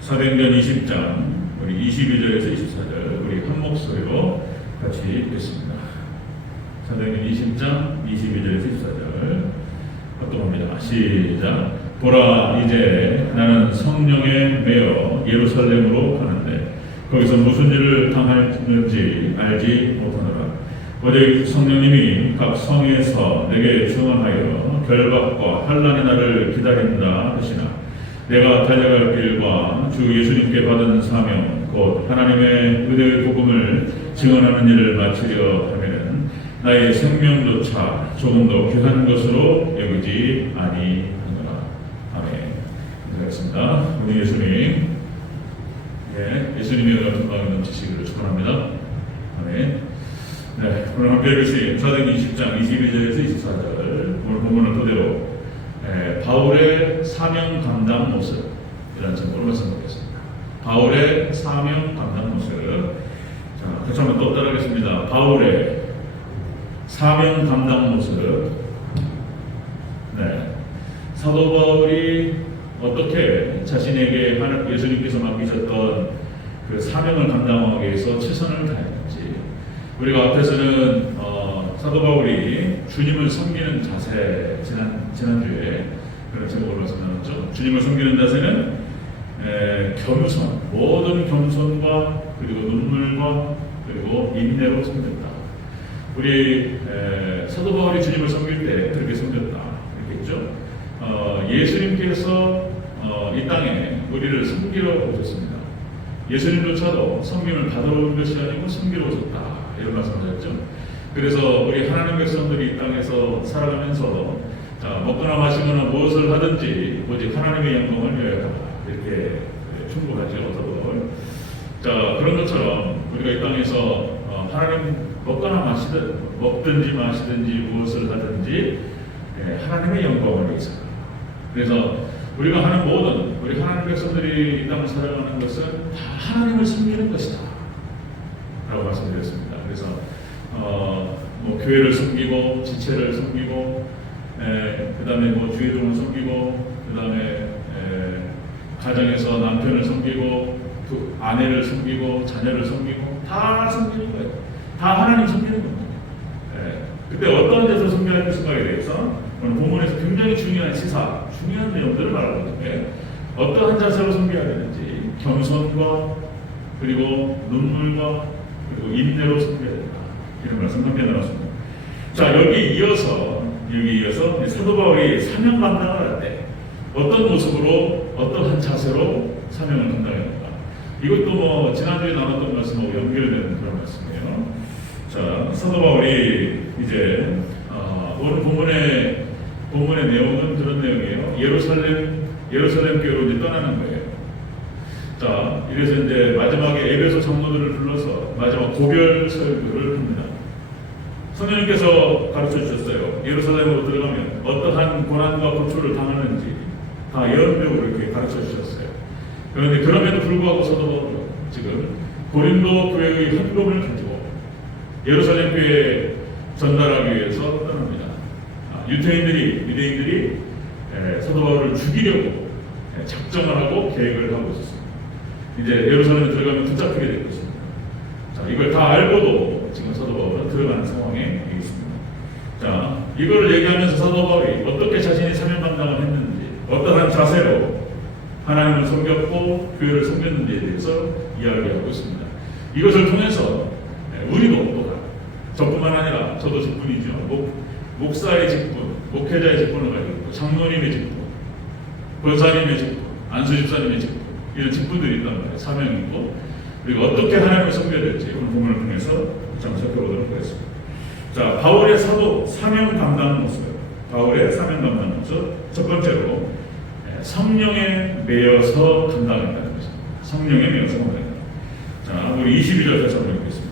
사도행전 20장 우리 22절에서 24절 우리 한 목소리로 같이 읽겠습니다. 사도행전 20장 22절에서 24절 합동합니다. 시작. 보라 이제 나는 성령에 매여 예루살렘으로 가는데 거기서 무슨 일을 당할는지 알지 못하노라. 어제 성령님이 각 성에서 내게 증언하여 결박과 환란의 날을 기다린다 하시나 내가 달려갈 길과 주 예수님께 받은 사명 곧 하나님의 의대의 복음을 증언하는 일을 마치려 하면은 나의 생명조차 조금 더 귀한 것으로 여기지 아니하노라. 아멘. 인사하겠습니다. 우리 예수님, 예, 예수님의 은혜가 건강에 넘치시기를 축원합니다. 아멘. 네, 오늘 함께 읽으신 사도행 20장 22절에서 24절 오늘 본문을 토대로 예, 바울의 사명 감당 모습이라는 제목으로 말씀드리겠습니다. 바울의 사명 감당 모습. 자, 같이 한번 또 따라하겠습니다. 바울의 사명 감당 모습. 네. 사도 바울이 어떻게 자신에게 하나님 예수님께서 맡기셨던 그 사명을 감당하기 위해서 최선을 다했는지 우리가 앞에서는 어, 사도 바울이 주님을 섬기는 자세 지난 지난주에 그런 제목으로 말씀나눴죠. 주님을 섬기는 자세는 에, 겸손 모든 겸손과 그리고 눈물과 그리고 인내로 섬겼다. 우리 에, 사도 바울이 주님을 섬길 때 그렇게 섬겼다 이렇게 했죠. 어, 예수님께서 어, 이 땅에 우리를 섬기러 오셨습니다. 예수님조차도 섬김을 받으러 온 것이 아니고 섬기러 오셨다 이런 말씀하셨죠. 그래서 우리 하나님 백성들이 이 땅에서 살아가면서 자, 먹거나 마시거나 무엇을 하든지 오직 하나님의 영광을 위하여 이렇게 충고하죠. 사도 자 그런 것처럼 우리가 이 땅에서 어, 하나님 먹거나 마시든 먹든지 마시든지 무엇을 하든지 예, 하나님의 영광을 위해서. 그래서 우리가 하는 모든 우리 하나님 백성들이 이 땅을 살아가는 것은 다 하나님을 섬기는 것이다. 라고 말씀드렸습니다. 그래서 어, 뭐 교회를 섬기고 지체를 섬기고 그 다음에 뭐 주의동을 섬기고 그 다음에 가정에서 남편을 섬기고 그 아내를 섬기고 자녀를 섬기고 다 섬기는 거예요. 다 하나님 섬기는 겁니다. 예. 그때 어떤 데서 섬겨야 할 것인가에 대해서 오늘 본문에서 굉장히 중요한 시사, 중요한 내용들을 말하고 있는데 어떠한 자세로 섬겨야 되는지 겸손과 그리고 눈물과 그리고 인내로 섬겨야 된다. 이런 말씀 함께 나눴습니다. 자 여기 이어서 여기 이어서 사도 바울이 사명 감당을 할때 어떤 모습으로 어떠한 자세로 사명을 감당했는가 이것도 뭐 지난주에 나눴던 말씀하고 연결되는 그런 말씀이에요. 자 사도 바울이 이제 어, 오늘 본문의 본문의 내용은 그런 내용이에요. 예루살렘 예루살렘 교회로 이제 떠나는 거예요. 자 이래서 이제 마지막에 에베소 장로들을 불러서 마지막 고별 설교를 합니다. 성령님께서 가르쳐 주셨어요. 예루살렘으로 들어가면 어떠한 고난과 고초를 당하는지 다 예언적으로 이렇게 가르쳐 주셨어요. 그런데 그럼에도 불구하고 서도 지금 고린도 교회의 헌금을 가지고 예루살렘 교회에 전달하기 위해서 떠납니다. 아, 유태인들이 유대인들이 에, 사도 바울을 죽이려고 에, 작정을 하고 계획을 하고 있었습니다. 이제 예루살렘에 들어가면 붙잡히게 될 것입니다. 자, 이걸 다 알고도 사도 바울은 들어가는 상황에 있습니다. 자, 이거를 얘기하면서 사도 바울이 어떻게 자신이 사명 감당을 했는지, 어떠한 자세로 하나님을 섬겼고 교회를 섬겼는지에 대해서 이야기하고 있습니다. 이것을 통해서 우리도 또한 저뿐만 아니라 저도 직분이죠. 목, 목사의 직분, 목회자의 직분을 가지고 있고 장로님의 직분, 권사님의 직분, 안수 집사님의 직분 이런 직분들이 있단 말이에요. 사명이 있고 그리고 어떻게 하나님을 섬겨야 될지 오늘 본문을 통해서 잠깐 살펴보도록 하겠습니다. 자, 바울의 사도 사명 감당 모습. 바울의 사명 감당 모습. 첫 번째로 예, 성령에 매여서 감당했다는 것입니다. 성령에 매여서 감당했다. 자, 우리 22절 다시 한번 읽겠습니다.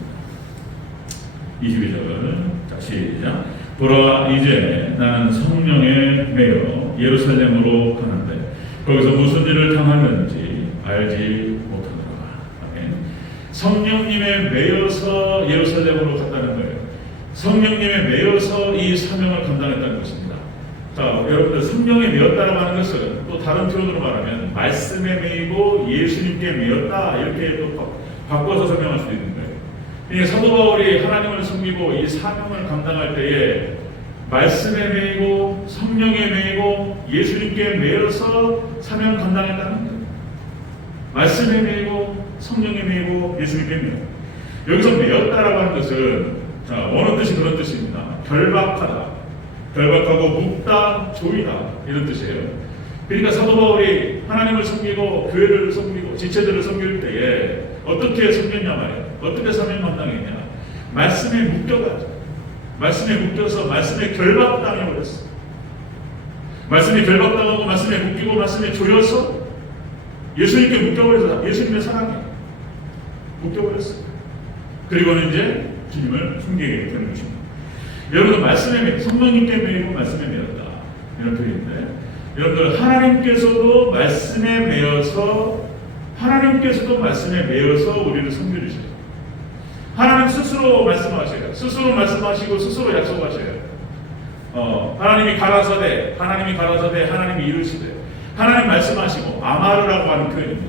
22절. 자, 시작. 보라 이제 나는 성령에 매여 예루살렘으로 가는데 거기서 무슨 일을 당하는지 알지. 성령님에 매여서 예루살렘으로 갔다는 거예요. 성령님에 매여서 이 사명을 감당했다는 것입니다. 자, 여러분들 성령에 매였다라고 하는 것은 또 다른 표현으로 말하면 말씀에 매이고 예수님께 매였다 이렇게 또 바- 바꿔서 설명할 수도 있는 거예요. 이 사도 바울이 하나님을 섬기고 이 사명을 감당할 때에 말씀에 매이고 성령에 매이고 예수님께 매여서 사명 감당했다는 거예요. 말씀에 매이고 성령에 매이고 예수님께 매여. 여기서 매였다라고 하는 것은 자, 원어 뜻이 그런 뜻입니다. 결박하다. 결박하고 묶다, 조이다 이런 뜻이에요. 그러니까 사도 바울이 하나님을 섬기고 교회를 섬기고 지체들을 섬길 때에 어떻게 섬겼냐 말이에요. 어떻게 사명 감당했냐. 말씀에 묶여가지고 말씀에 묶여서 말씀에 결박당해 버렸어. 말씀에 결박당하고 말씀에 묶이고 말씀에 조여서 예수님께 묶여버려서 예수님의 사랑에 묶여버렸어. 그리고는 이제 주님을 숨기게 되는 것입니다. 여러분 말씀에 매- 성령님께 매이고 말씀에 매였다 이런 표현인데 여러분들 하나님께서도 말씀에 매여서 하나님께서도 말씀에 매여서 우리를 섬겨주셔요. 하나님 스스로 말씀하셔요. 스스로 말씀하시고 스스로 약속하셔요. 어, 하나님이 가라사대, 하나님이 가라사대, 하나님이 이루시되, 하나님 말씀하시고 아마르라고 하는 표현입니다.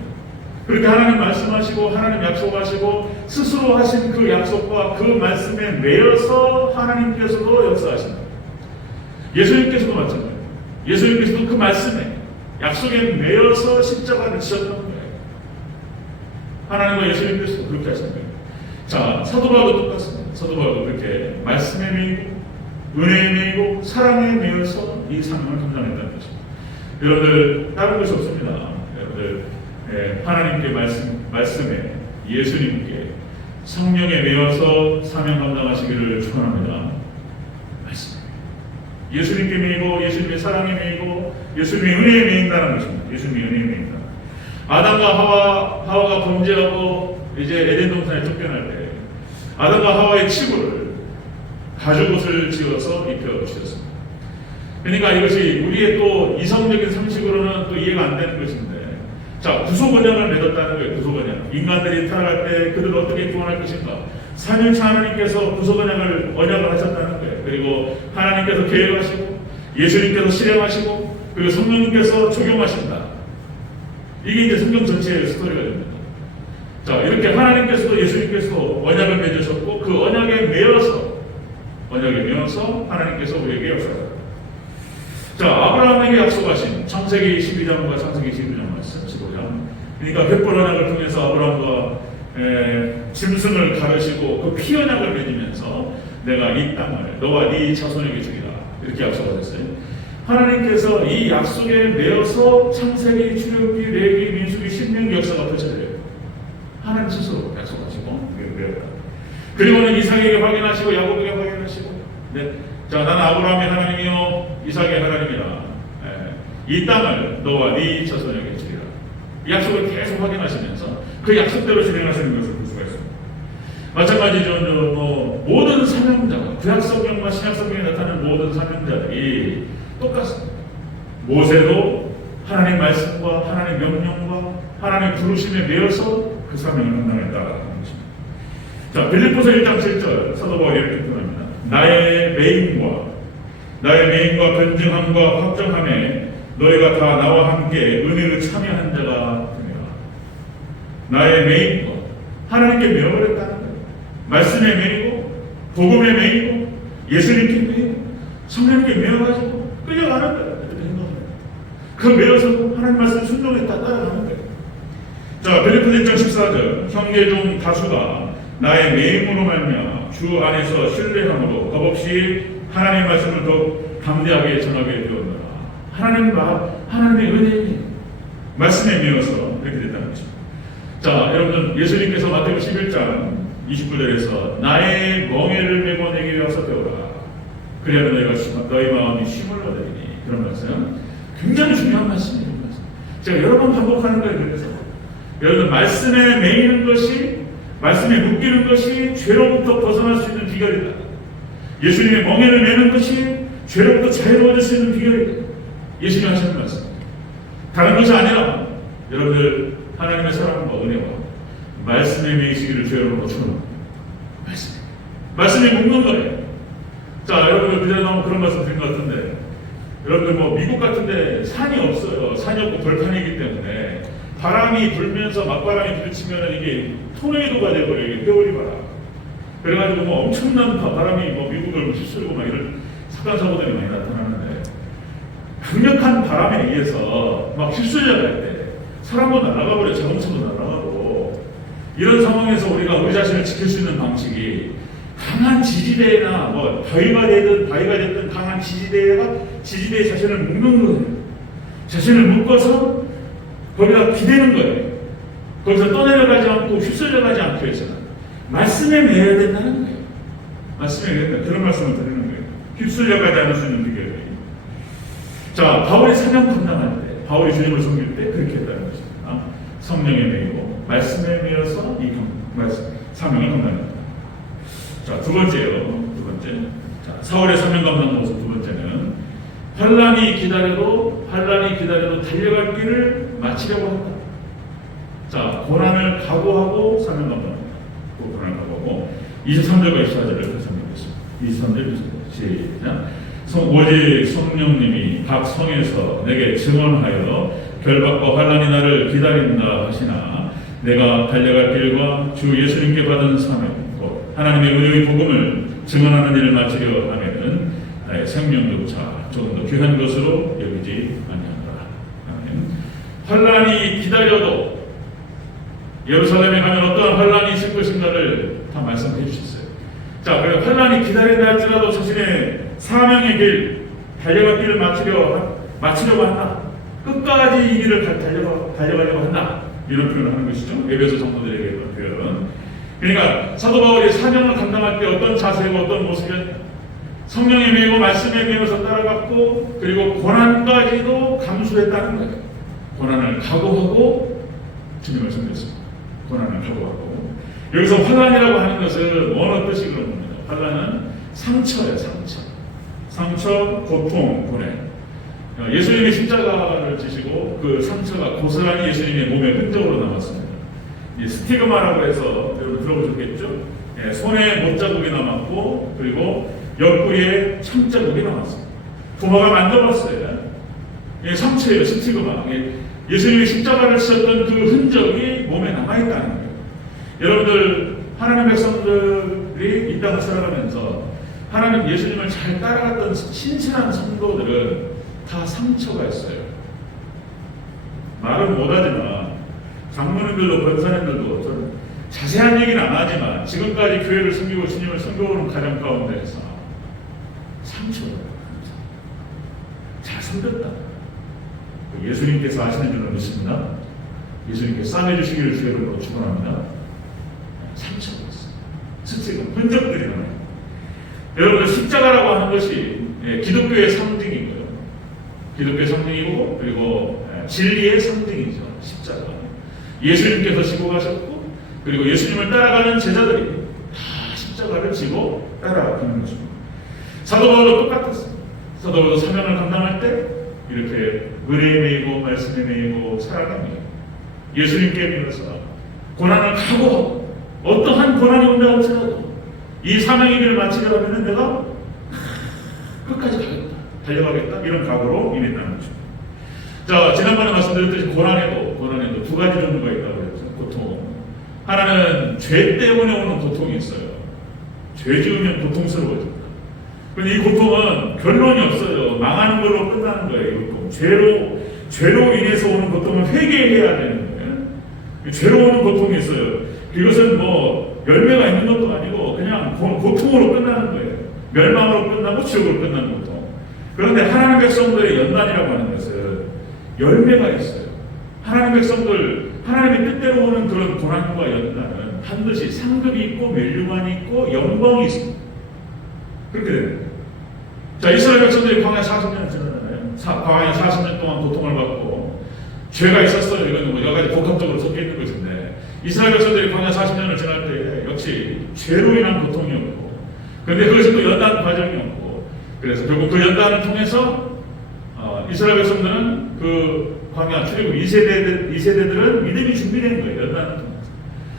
그렇게 하나님 말씀하시고 하나님 약속하시고 스스로 하신 그 약속과 그 말씀에 매여서 하나님께서도 역사하신다. 예수님께서도 마찬가지예요. 예수님께서도 그 말씀에 약속에 매여서 십자가를 지셨던 거예요. 하나님과 예수님께서도 그렇게 하신 거예요. 자, 사도 바울도 똑같습니다. 사도 바울도 그렇게 말씀에 매이고 은혜에 매이고 사랑에 매여서 이 사명을 감당했다는 것입니다. 여러분들 다른 것이 없습니다. 여러분들 예, 하나님께 말씀 말씀에 예수님께 성령에 매여서 사명 감당하시기를 축원합니다. 예수님께 매이고 예수님의 사랑에 매이고 예수님의 은혜에 매인다는 것입니다. 예수님의 은혜에 매인다. 아담과 하와 하와가 범죄하고 이제 에덴 동산에 쫓겨날 때 아담과 하와의 치부를 가죽 옷을 지어서 입혀 주셨습니다. 그러니까 이것이 우리의 또 이성적인 상식으로는 또 이해가 안 되는 것인데 자 구속 언약을 맺었다는 거예요. 구속 언약. 인간들이 타락할 때 그들을 어떻게 구원할 것인가? 삼일차 하나님께서 구속 언약을 언약을 하셨다는 거예요. 그리고 하나님께서 계획하시고 예수님께서 실행하시고 그리고 성령님께서 적용하신다. 이게 이제 성경 전체의 스토리가 됩니다. 자, 이렇게 하나님께서도 예수님께서도 언약을 맺으셨고 그 언약에 매여서 언약에 매여서 하나님께서 우리에게 역사하셨다. 자, 아브라함에게 약속하신 창세기 12장과 창세기 12장 말씀 15장. 그러니까 횃불 언약을 통해서 아브라함과 에, 짐승을 가르시고 그 피 언약을 맺으면서 내가 이 땅을 너와 네 자손에게 주리라. 이렇게 약속하셨어요. 하나님께서 이 약속에 매어서 창세기, 출애굽기, 레위, 민수기, 신명기 역사가 펼쳐져요. 하나님 스스로 약속하시고 매었다. 그리고는 이삭에게 확인하시고 야곱에게 확인하시고 네. 자 나는 아브라함의 하나님이요 이삭의 하나님이라 예. 이 땅을 너와 네 자손에게 약속을 계속 확인하시면서 그 약속대로 진행하시는 것을 볼 수가 있습니다. 마찬가지죠. 저, 뭐, 모든 사명자, 구약성경과 신약성경에 나타나는 모든 사명자들이 똑같습니다. 모세도 하나님 말씀과 하나님 명령과 하나님 부르심에 매여서 그 사명을 감당했다는 것입니다. 자, 빌립보서 1장 7절 사도 바울이 이렇게 표현합니다. 나의 메인과 나의 메인과 변증함과 확정함에 너희가 다 나와 함께 은혜를 참여한. 나의 메인과 하나님께 매어버렸다는 거예요. 말씀에 매이고 복음에 매이고 예수님께 매이고 성령님께 매어가지고 끌려가는 거예요. 그 매어서 하나님 말씀 순종했다 따라가는 거예요. 자, 빌리포 1장 14절 형제 중 다수가 나의 매임으로 말미암아 주 안에서 신뢰함으로 겁 없이 하나님 말씀을 더 담대하게 전하게 되었노라. 하나님 말, 하나님의 은혜에 말씀에 매어서. 자, 여러분 예수님께서 마태복 11장 29절에서 나의 멍에를 메고 내게 와서 배우라. 그래야 너희가 심- 너희 마음이 쉼을 얻으리니 그런 말씀. 굉장히 중요한 말씀이에요. 제가 여러 번 반복하는 거예요. 그래서 여러분 말씀에 매이는 것이 말씀에 묶이는 것이 죄로부터 벗어날 수 있는 비결이다. 예수님의 멍에를 매는 것이 죄로부터 자유로워질 수 있는 비결이다. 예수님 하시는 말씀. 다른 것이 아니라 여러분들 하나님의 사랑과 은혜와 말씀에 매이시기를 죄로부터 축원합니다. 말씀. 말씀에 묶는 거예요. 자, 여러분들 그전에 한번 그런 말씀 드린 것 같은데 여러분들 뭐 미국 같은데 산이 없어요. 산이 없고 벌판이기 때문에 바람이 불면서 맞바람이 부딪히면 이게 토네이도가 돼버려요. 이게 뼈리 바람. 그래가지고 뭐 엄청난 바- 바람이 뭐 미국을 휩쓸고 막 이런 사건 사고들이 많이 나타나는데 강력한 바람에 의해서 막 휩쓸려 갈때 사람도 날아가 버려 자동차도 날아가고 이런 상황에서 우리가 우리 자신을 지킬 수 있는 방식이 강한 지지대나 뭐 바위가 되든 바위가 됐든 강한 지지대가 지지대에 자신을 묶는 거예요. 자신을 묶어서 거기다 기대는 거예요. 거기서 떠내려가지 않고 휩쓸려가지 않기 위해서는 말씀에 매여야 된다는 거예요. 말씀에 매여야 된다. 그런 말씀을 드리는 거예요. 휩쓸려가지 않을 수 있는 비결이. 자, 바울이 사명 감당할 때, 바울이 주님을 섬길 때 그렇게 했다는 것입니다. 성령에 매이고 말씀에 매여서 이 감- 말씀, 사명을 감당합니다. 자, 두 번째요. 두 번째. 자, 사월의 사명 감당 모습 두 번째는 환란이 기다려도 환란이 기다려도 달려갈 길을 마치려고 한다. 자, 고난을 각오하고 사명 감당합니다. 그 고난을 각오하고 23절과 24절을 설명하겠습니다. 23절 시작. 성, 오직 성령님이 각 성에서 내게 증언하여 결박과 환란이 나를 기다린다 하시나 내가 달려갈 길과 주 예수님께 받은 사명 곧 하나님의 의의 복음을 증언하는 일을 마치려 하면은 나의 생명조차 조금 더 귀한 것으로 여기지 아니한다. 환란이 기다려도 예루살렘에 가면 어떠한 환란이 있을 것인가를 다 말씀해 주셨어요. 자, 그래 환란이 기다린다 할지라도 자신의 사명의 길, 달려갈 길을 마치려 마치려고 한다. 끝까지 이 길을 다- 달려가 달려가려고 한다. 이런 표현을 하는 것이죠. 에베소 성도들에게 그런 표현. 그러니까 사도 바울이 사명을 감당할 때 어떤 자세고 어떤 모습이었냐? 성령에 매고 말씀에 매어서 따라갔고 그리고 고난까지도 감수했다는 거예요. 고난을 각오하고 주님을 섬겼습니다. 고난을 각오하고 여기서 환란이라고 하는 것은 어느 뜻이 그런 겁니다. 환란은 상처예요, 상처. 상처, 고통, 고뇌. 어, 예수님이 십자가를 지시고 그 상처가 고스란히 예수님의 몸에 흔적으로 남았습니다. 이 스티그마라고 해서 여러분 들어보셨겠죠? 예, 손에 못자국이 남았고 그리고 옆구리에 창자국이 남았습니다. 부모가 만져봤어요. 예, 상처예요, 스티그마. 예, 예수님이 십자가를 치셨던 그 흔적이 몸에 남아있다는 거예요. 여러분들 하나님의 백성들이 이 땅을 살아가면서 하나님 예수님을 잘 따라갔던 신실한 성도들은 다 상처가 있어요. 말은 못하지만 장모님들도 권사님들도 저는 자세한 얘기는 안 하지만 지금까지 교회를 섬기고 주님을 섬겨오는 가정 가운데에서 상처가. 잘 섬겼다. 그 예수님께서 아시는 줄로 믿습니다. 예수님께서 싸매주시기를 주의 이름으로 축원합니다. 상처가 있어요. 스티가 흔적들이 나요. 여러분 십자가라고 하는 것이 예, 기독교의 상징이고요. 기독교의 상징이고 그리고 예, 진리의 상징이죠. 십자가. 예수님께서 지고 가셨고 그리고 예수님을 따라가는 제자들이 다 십자가를 지고 따라가는 것입니다. 사도 바울도 똑같았어요. 사도 바울도 사명을 감당할 때 이렇게 은혜에 매이고 말씀에 매이고 매이고 예수님께 매여서 고난을 각오하고 어떠한 고난이 온다 할지라도 이 사명의 길을 마치려 하면 내가 끝까지 가겠다 달려가겠다 이런 각오로 임했다는 거죠. 자 지난번에 말씀드렸듯이 고난에도 고난에도 두 가지 종류가 있다고 그랬죠. 고통 하나는 죄 때문에 오는 고통이 있어요. 죄 지으면 고통스러워집니다. 근데 이 고통은 결론이 없어요. 망하는 걸로 끝나는 거예요. 이 고통. 죄로 죄로 인해서 오는 고통은 회개해야 되는 거예요. 죄로 오는 고통이 있어요. 이것은 뭐 열매가 있는 것도 아니고 그냥 고, 고통으로 끝나는 거예요. 멸망으로 끝나고 지옥으로 끝나는 고통. 그런데 하나님 백성들의 연단이라고 하는 것은 열매가 있어요. 하나님 백성들 하나님의 뜻대로 오는 그런 고난과 연단은 반드시 상급이 있고 멸류관이 있고 영광이 있습니다. 그렇게 거예요. 자, 이스라엘 백성들이 광야 40년을 지나잖아요. 사- 광야 40년 동안 고통을 받고 죄가 있었어요. 이건 뭐 여러 가지 복합적으로 섞여 있는 것인데 이스라엘 백성들이 광야 40년을 지날 때 역시 죄로 인한 고통이었고 그런데 그것이 또 연단 과정이었고 그래서 결국 그 연단을 통해서 어, 이스라엘 백성들은 그 광야 출애굽 2세대 2세대들은 믿음이 준비된 거예요. 연단을 통해서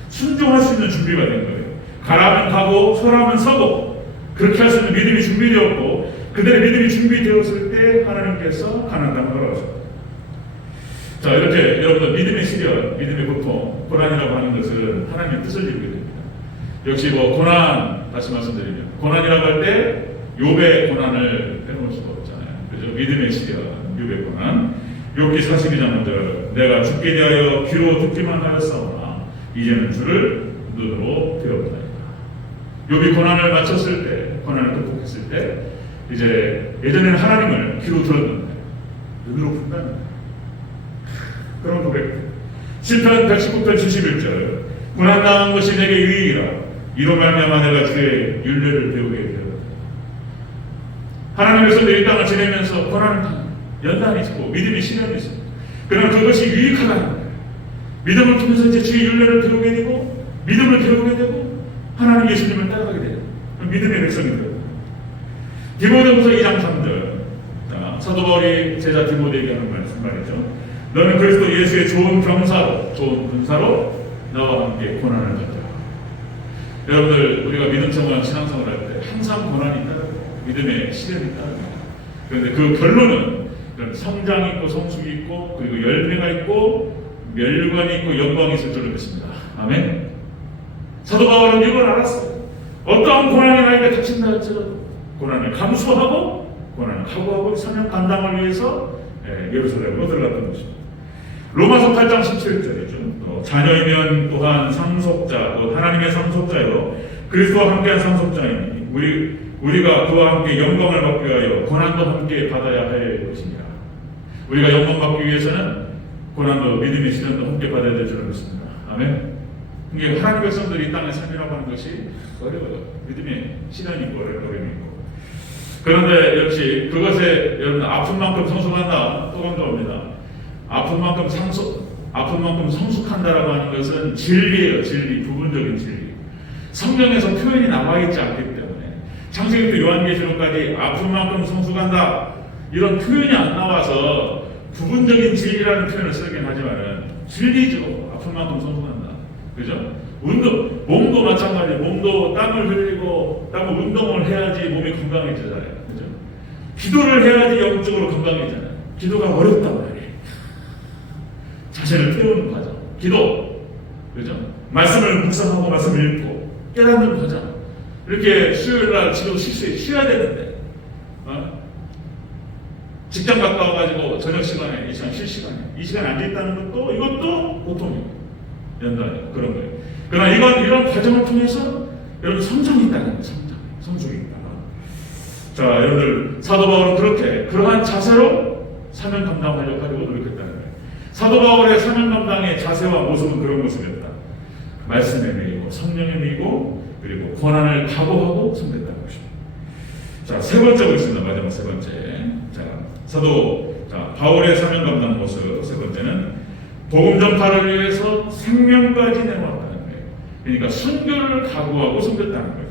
순종할 수 있는 준비가 된 거예요. 가라면 가고 서라면 서고 그렇게 할 수 있는 믿음이 준비되었고 그들의 믿음이 준비되었을 때때 하나님께서 가나안 땅을 걸어가셨다. 자 이렇게 여러분들 믿음의 시련, 믿음의 고통, 고난이라고 하는 것은 하나님의 뜻을 이루게 됩니다. 역시 뭐 고난 다시 말씀드리면 고난이라고 할 때 욥의 고난을 빼놓을 수가 없잖아요. 그죠? 믿음의 시련, 욥의 고난. 욥기 42장 먼저 내가 죽게 대하여 귀로 듣기만 하였사오나 이제는 주를 눈으로 배웠나이다. 욥이 고난을 마쳤을 때, 고난을 극복했을 때 이제 예전에는 하나님을 귀로 들었는데 눈으로 본다는. 그런 고백. 시편 119편 71절. 고난 당한 것이 내게 유익이라. 이로 말미암아 내가 주의 윤례를 되었다. 하나님께서 내 땅을 지내면서 고난을 당합니다. 연단이 있고 믿음의 시련이 있습니다. 그러나 그것이 유익하다는 거예요. 믿음을 통해서 이제 주의 윤례를 배우게 되고 믿음을 배우게 되고 하나님 예수님을 따라가게 돼요. 믿음의 백성이 돼요. 디모데후서 2장 3절. 자, 사도 바울이 제자 디모데에게 하는 말씀 말이죠. 너는 그리스도 예수의 좋은 병사로, 좋은 군사로 나와 함께 고난을 받더라. 여러분들 우리가 믿음 생활, 신앙생활 할 때 항상 고난이 따르고 믿음의 시련이 따릅니다. 그런데 그 결론은 그런 성장이 있고 성숙이 있고 그리고 열매가 있고 멸관이 있고 영광이 있을 줄로 믿습니다. 아멘. 사도 바울은 이걸 알았어요. 어떠한 고난이 나에게 닥친다 할지라도 고난을 감수하고 고난을 각오하고 사명 감당을 위해서 예, 예루살렘으로 들어갔던 것입니다. 로마서 8장 17절이죠. 또 자녀이면 또한 상속자, 또 하나님의 상속자요. 그리스도와 함께한 상속자이니 우리 우리가 그와 함께 영광을 받기 위하여 고난도 함께 받아야 할 것이니라. 우리가 영광 받기 위해서는 고난도 믿음의 시련도 함께 받아야 될줄 믿습니다. 아멘. 이게 하나님의 백성들이 이 땅에 삶이라고 하는 것이 어려워요. 믿음의 시련이 있고 어려움이 있고. 그런데 역시 그것에 여러분 아픈 만큼 성숙한다 또 강조합니다. 아픈 만큼 상속, 아픈 만큼 성숙한다라고 하는 것은 진리예요, 진리, 부분적인 진리. 성경에서 표현이 나와 있지 않기 창세기부터 요한계시록까지 아픈 만큼 성숙한다 이런 표현이 안 나와서 부분적인 진리라는 표현을 쓰긴 하지만은 진리죠. 아픈 만큼 성숙한다. 그죠? 운동, 몸도 마찬가지예요. 몸도 땀을 흘리고 땀을 운동을 해야지 몸이 건강해지잖아요. 그죠? 기도를 해야지 영적으로 건강해지잖아요. 기도가 어렵단 말이에요. 자신을 태우는 과정. 기도. 그죠? 말씀을 묵상하고 말씀을 읽고 깨닫는 과정. 이렇게 수요일 날 지금 쉬, 쉬어야 되는데, 어? 직장 갔다 와가지고 저녁 시간에 이 시간 쉴 시간에 이 시간에 앉아 있다는 것도 이것도 고통이에요. 연단 그런 거예요. 그러나 이건 이런 과정을 통해서 여러분 성장이 있다는 거예요. 성장, 성숙이 있다. 자, 여러분들 사도 바울은 그렇게 그러한 자세로 사명 감당하려고 하려고 노력했다는 거예요. 사도 바울의 사명 감당의 자세와 모습은 그런 모습이었다. 말씀에 매이고 성령에 매이고 그리고 고난을 각오하고 섬겼다는 것입니다. 자, 세 번째가 있습니다. 마지막 세 번째. 자, 사도 자, 바울의 사명 감당 모습 세 번째는 복음 전파를 위해서 생명까지 내놓았다는 거예요. 그러니까 순교를 각오하고 섬겼다는 거예요.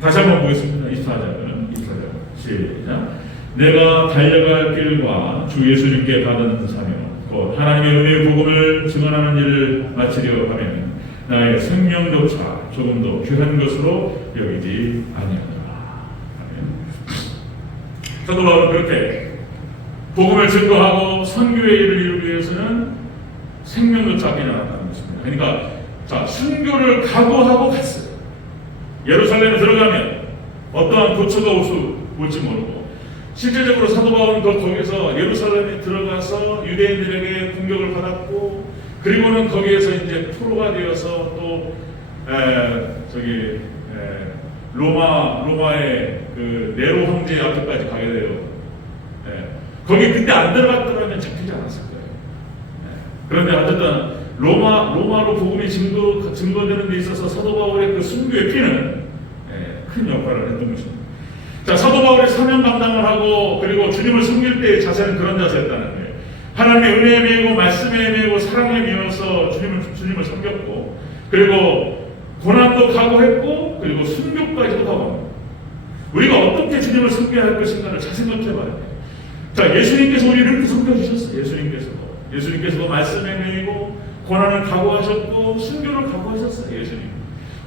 다시 한번 보겠습니다. 24절은 24절 시작. 내가 달려갈 길과 주 예수님께 받은 사명, 곧 하나님의 은혜의 복음을 증언하는 일을 마치려 하면 나의 생명조차 조금도 귀한 것으로 여기지 아니하노라. 아멘. 사도 바울은 그렇게 복음을 증거하고 선교의 일을 이루기 위해서는 생명조차 않았다는 것입니다. 그러니까 자 순교를 각오하고 갔어요. 예루살렘에 들어가면 어떠한 고초가 올지 모르고 실제적으로 사도 바울은 그 거기서 예루살렘에 들어가서 유대인들에게 공격을 받았고 그리고는 거기에서 이제 포로가 되어서 또 에, 저기 에, 로마 로마의 그 네로 황제 앞에까지 가게 돼요. 예. 거기 그때 안 들어갔더라면 잡히지 않았을 거예요. 예. 그런데 어쨌든 로마 로마로 복음이 증거 증거되는 데 있어서 사도 바울의 그 순교의 피는 예, 큰 역할을 했던 것입니다. 자 사도 바울이 사명 감당을 하고 그리고 주님을 섬길 때의 자세는 그런 자세였다는 거예요. 하나님의 은혜에 매이고 말씀에 매이고 사랑에 매여서 주님을 주님을 섬겼고 그리고 고난도 각오했고 그리고 순교까지도 각오합니다. 우리가 어떻게 주님을 섬겨야 할 것인가를 잘 생각해봐야 돼요. 자, 예수님께서 우리를 이렇게 섬겨주셨어요. 예수님께서도. 예수님께서도 말씀에 매이고, 고난을 각오하셨고, 순교를 각오하셨어요. 예수님.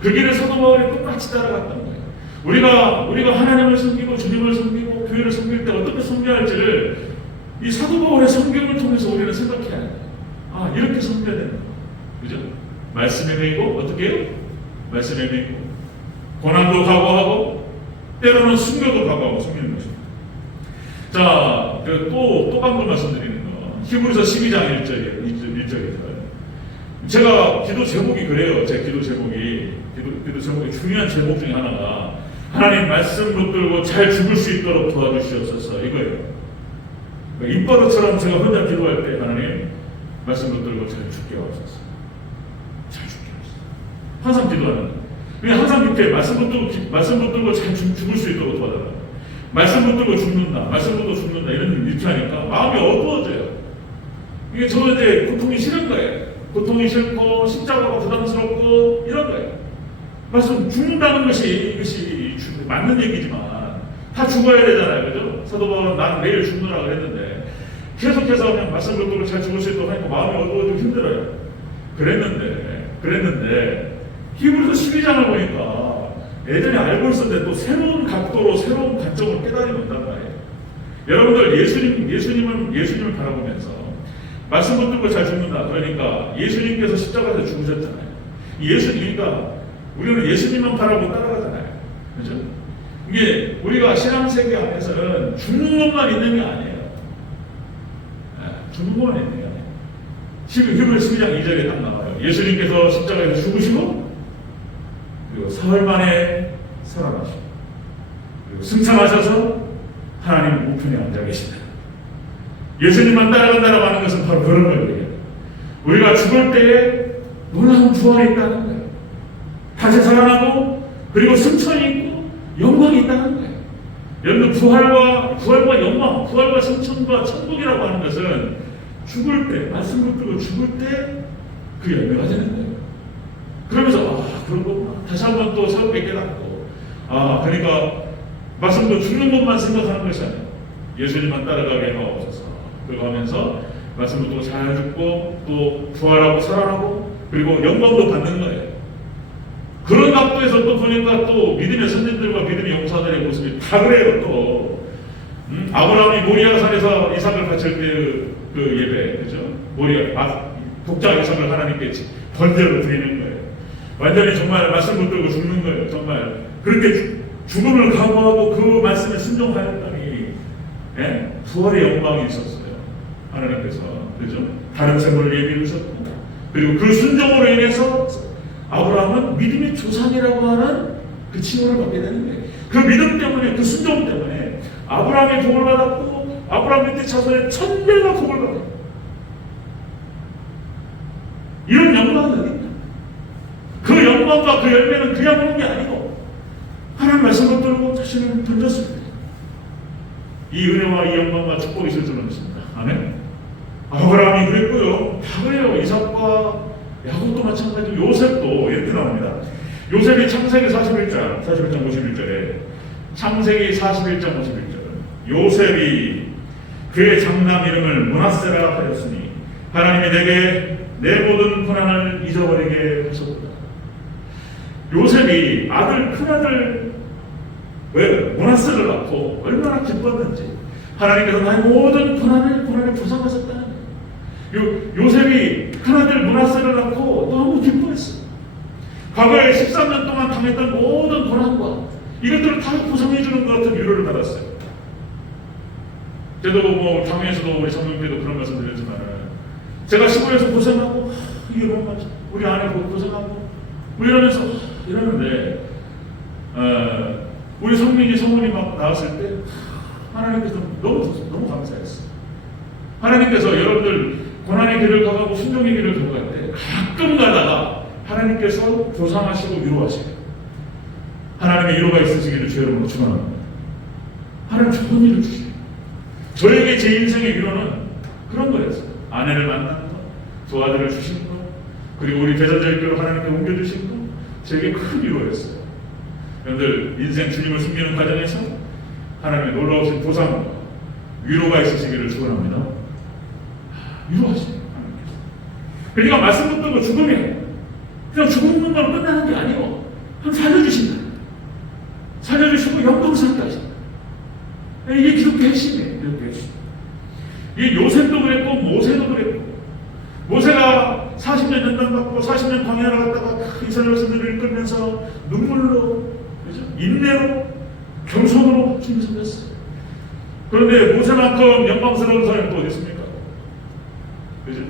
그 길을 사도 바울이 똑같이 따라갔던 거예요. 우리가, 우리가 하나님을 섬기고, 주님을 섬기고, 교회 교회를 섬길 때 어떻게 섬겨야 할지를 이 사도 바울의 성경을 통해서 우리는 생각해야 해요. 아 이렇게 섬겨야 된다. 그죠? 말씀에 매이고 어떻게 해요? 말씀에 매이고 고난도 각오하고 때로는 순교도 각오하고 섬기는 것입니다. 자, 또또 방금 말씀드리는 거 히브리서 12장 1절이에요. 1절, 1절에서 제가 기도 제목이 그래요. 제 기도 제목이 기도, 기도 제목이 중요한 제목 중에 하나가 하나님 말씀 붙들고 잘 죽을 수 있도록 도와주시옵소서 이거예요. 그러니까 입버릇처럼 제가 혼자 기도할 때 하나님 말씀 붙들고 잘 죽게 하옵소서. 항상 기도하는. 그냥 항상 밑에 말씀 붙들고 기- 말씀 붙들고 잘 죽, 죽을 수 있도록 도와달라. 말씀 붙들고 죽는다. 말씀 붙들고 죽는다. 이런 이렇게 하니까 마음이 어두워져요. 이게 저 이제 고통이 싫은 거예요. 고통이 싫고 십자가가 부담스럽고 이런 거예요. 말씀 죽는다는 것이 이것이 주- 맞는 얘기지만 다 죽어야 되잖아요, 그죠? 사도 바울은 난 내일 죽느라 그랬는데 계속해서 그냥 말씀 붙들고 잘 죽을 수 있도록 하니까 마음이 어두워지고 힘들어요. 그랬는데 그랬는데 히브리서 12장을 보니까 예전에 알고 있었는데 또 새로운 각도로 새로운 관점을 깨달이 온단 말이에요. 여러분들 예수님 예수님을 예수님을 바라보면서 말씀 붙들고 잘 죽는다. 그러니까 예수님께서 십자가에서 죽으셨잖아요. 이 예수님이니까 우리는 예수님만 바라보고 따라가잖아요. 그죠? 이게 우리가 신앙세계 안에서는 죽는 것만 있는 게 아니에요. 아, 죽는 것만 있는 게 아니에요. 히브리 12장 2절에 딱 나와요. 예수님께서 십자가에서 죽으시고 그리고 사흘 만에 살아나시고 그리고 승천하셔서 하나님 우편에 앉아 계신다. 예수님만 따라간다라고 하는 것은 바로 그런 거예요. 우리가 죽을 때에 놀라운 부활이 있다는 거예요. 다시 살아나고 그리고 승천이 있고 영광이 있다는 거예요. 여러분 부활과 부활과 영광, 부활과 승천과 천국이라고 하는 것은 죽을 때 말씀 붙들고 죽을 때 그 열매가 되는 거예요. 그러면서 아 그런 거구나. 다시 한번 또 새롭게 깨닫고 아 그러니까 말씀도 죽는 것만 생각하는 것이 아니에요. 예수님만 따라가게 하옵소서. 그거 하면서 말씀 붙들고 잘 듣고 또 부활하고 살아나고 그리고 영광도 받는 거예요. 그런 각도에서 또 보니까 또 믿음의 선진들과 믿음의 용사들의 모습이 다 그래요 또 음? 아브라함이 모리아산에서 이삭을 바칠 때그 예배 그죠 모리아 아, 독자 이삭을 하나님께 번대로 드리는 거예요 완전히 정말 말씀 붙들고 죽는 거예요. 정말. 그렇게 죽- 죽음을 각오하고 그 말씀에 순종하였더니. 예? 부활의 영광이 있었어요. 하나님께서. 그죠? 다른 생물을 예비하셨고. 그리고 그 순종으로 인해서 아브라함은 믿음의 조상이라고 하는 그 칭호를 받게 되는 거예요. 그 믿음 때문에, 그 순종 때문에 아브라함이 복을 받았고 아브라함 밑에 자손의 천배가 복을 받아요. 이런 영광은 영광과 그 열매는 그냥 오는 게 아니고 하나님 말씀을 들고 자신을 던졌습니다. 이 은혜와 이 영광과 축복이 있을 줄은 믿습니다. 아멘. 아브라함이 그랬고요. 다 그래요. 이삭과 야곱도 마찬가지고 요셉도 이렇게 나옵니다. 요셉이 창세기 41장, 41장 51절에 창세기 41장 51절 요셉이 그의 장남 이름을 문하세라 하였으니 하나님이 내게 내 모든 고난을 잊어버리게 하셨다. 요셉이 아들 큰아들 왜 문하세를 낳고 얼마나 기뻤는지 하나님께서 나의 모든 고난을 고난을 부상하셨다는 거예요. 요, 요셉이 큰아들 문하세를 낳고 너무 기뻐했어요. 과거에 13년 동안 당했던 모든 고난과 이것들을 다 보상해 주는 것 같은 위로를 받았어요. 저도 뭐 당에서도 우리 성경때도 그런 말씀 드렸지만 제가 시골에서 고생하고 하, 이게 뭔가 우리 아내 보고 고생하고 뭐 이러면서 하, 이러는데 어, 우리 성민이 성문이 막 나왔을 때 하, 하나님께서 너무 너무 감사했어요. 하나님께서 여러분들 고난의 길을 가고 순종의 길을 가고 갈때 가끔 가다가 하나님께서 조상하시고 위로하시고 하나님의 위로가 있으시기를 주 여러분으로 축원합니다. 하나님 좋은 일을 주시요 저에게 제 인생의 위로는 그런 거였어요. 아내를 만나는 것, 두 아들을 주신 것, 그리고 우리 대전절교로 하나님께 옮겨주신 것, 제게 큰 위로였어요. 여러분들 인생 주님을 숨기는 과정에서 하나님의 놀라우신 보상과 위로가 있으시기를 축원합니다. 위로하시는 하나님께서. 그러니까 말씀 붙들고 죽음이 그냥 죽는 건 끝나는 게 아니고 한 살려주신다. 살려주시고 영광스럽게 하신다. 이게 이거 배신이에요. 이거 배신. 이 요셉도 그랬고 모세도 그랬고 40년 연단 받고 40년 광야를 갔다가 이스라엘 백성들을 이끌면서 눈물로 그죠? 인내로 겸손으로 주님 섬겼어요. 그런데 모세만큼 영광스러운 사람이 또 어디 있습니까? 그죠?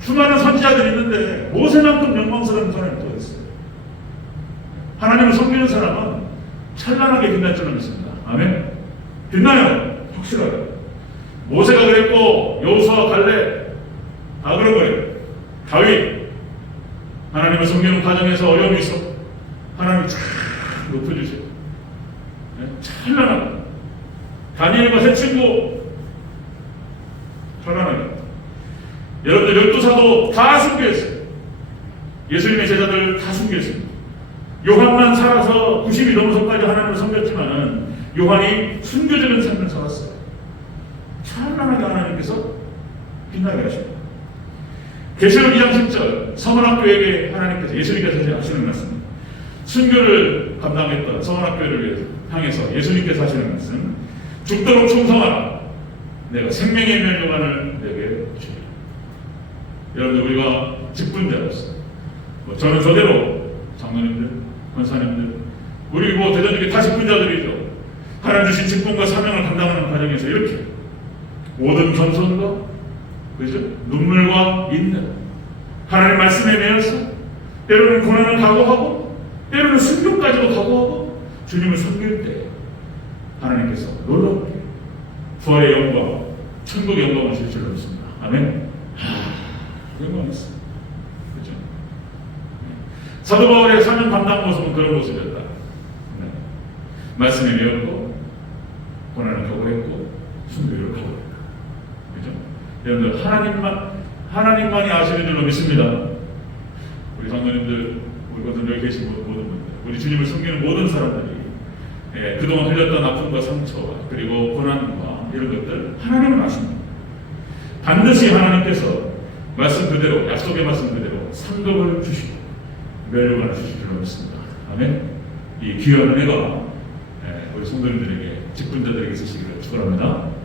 수많은 선지자들이 있는데 모세만큼 영광스러운 사람이 또 어디 있어요? 하나님을 섬기는 사람은 찬란하게 빛날 줄로 믿습니다. 아멘. 빛나요. 확실하게. 모세가 그랬고 여호수아 갈렙 다 그런 거예요. 다윗 하나님을 섬기는 과정에서 어려움이 있어. 하나님이 쫙 높여주세요. 네? 찬란하게. 다니엘과 새 친구 편안하게. 여러분들 열두 사도 다 순교했어요. 예수님의 제자들 다 순교했습니다. 요한만 살아서 90이 넘어서까지 하나님을 섬겼지만은 요한이 순교적인 삶을 살았어요. 찬란하게 하나님께서 빛나게 하십니다. 계시록 2장 10절 서문학교에게 하나님께서 예수님께서 하시는 말씀. 순교를 감당했던 서문학교를 향해서 예수님께서 하시는 말씀. 죽도록 충성하라. 내가 생명의 멸류관을 내게 주리라. 여러분들 우리가 직분자로서 뭐 저는 저대로 장로님들 권사님들 우리 뭐 대전적인 다 직분자들이죠. 하나님 주신 직분과 사명을 감당하는 과정에서 이렇게 모든 겸손과 그죠? 눈물과 인내 하나님 말씀에 매여서 때로는 고난을 각오하고 때로는 순교까지도 각오하고 주님을 섬길 때 하나님께서 놀랍게 부활의 영광 천국의 영광을 주실 줄로 믿습니다 아멘 하, 영광이 있습니다 그죠? 사도 바울의 사명 감당 모습은 그런 모습이었다 네. 말씀에 매였고 고난을 각오했고 순교를 각오했다 그죠? 여러분들 하나님만 하나님만이 아시는 줄로 믿습니다. 우리 장로님들, 우리 것들 여기 계신 모든 분들, 우리 주님을 섬기는 모든 사람들이 예, 그동안 흘렸던 아픔과 상처와 그리고 고난과 이런 것들 하나님은 아십니다. 반드시 하나님께서 말씀 그대로 약속의 말씀 그대로 상급을 주시고 멸류관을 주실 줄로 믿습니다. 아멘. 이 귀한 은혜가 예, 우리 성도님들에게 직분자들에게 있으시기를 축원합니다.